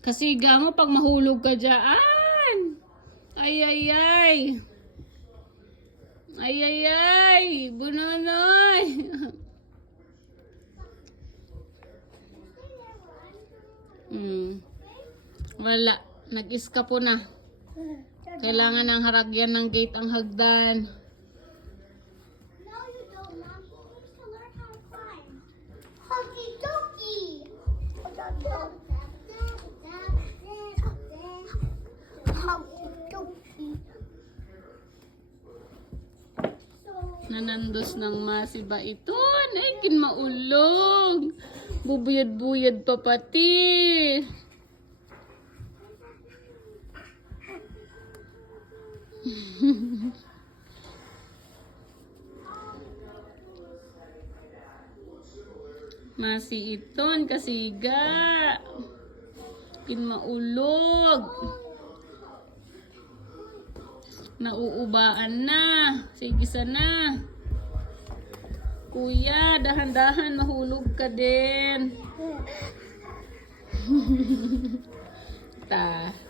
Kasiga mo pag mahulog ka dyan. Ay, ay, ay. Ay, ay, ay. Bunonoy. Wala. Nag-iskapo na. Kailangan ng haragyan ng gate ang hagdan. No, you don't, Mom. He needs to learn how to climb. Huggy Doggy. Nanandos ng masiba ito. Ay, kinmaulog. Bubuyad-buyad pa pati. Masi iton kasiga. Kinmaulog. Nauubaan na. Sige sana. Kuya, dahan-dahan mahulog ka din.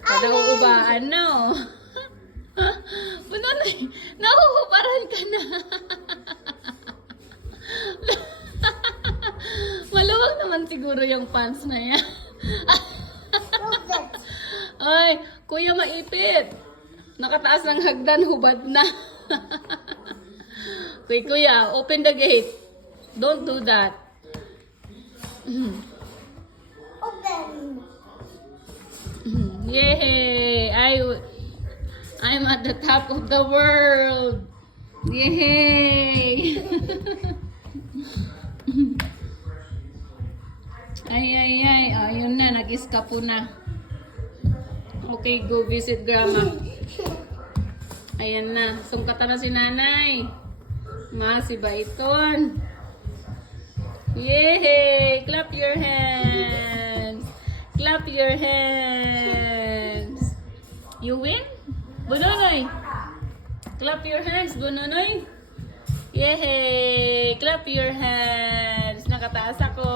Nauubaan na oh. Bunonoy, nahuhubaran ka na. Maluwag naman siguro yung pants na yan. Ay, kuya maipit. Nakataas ng hagdan, hubad na. Kuya, open the gate. Don't do that. Open. Yay! I'm at the top of the world. Yay! Ay. Ayun na, nag-iskapo na. Okay, go visit grandma. Ayan na, sungkatan na si nanay. Masiba iton. Yay! Clap your hands. Clap your hands. You win? Bunonoy. Clap your hands, Bunonoy. Yay! Clap your hands. Nakataas ako.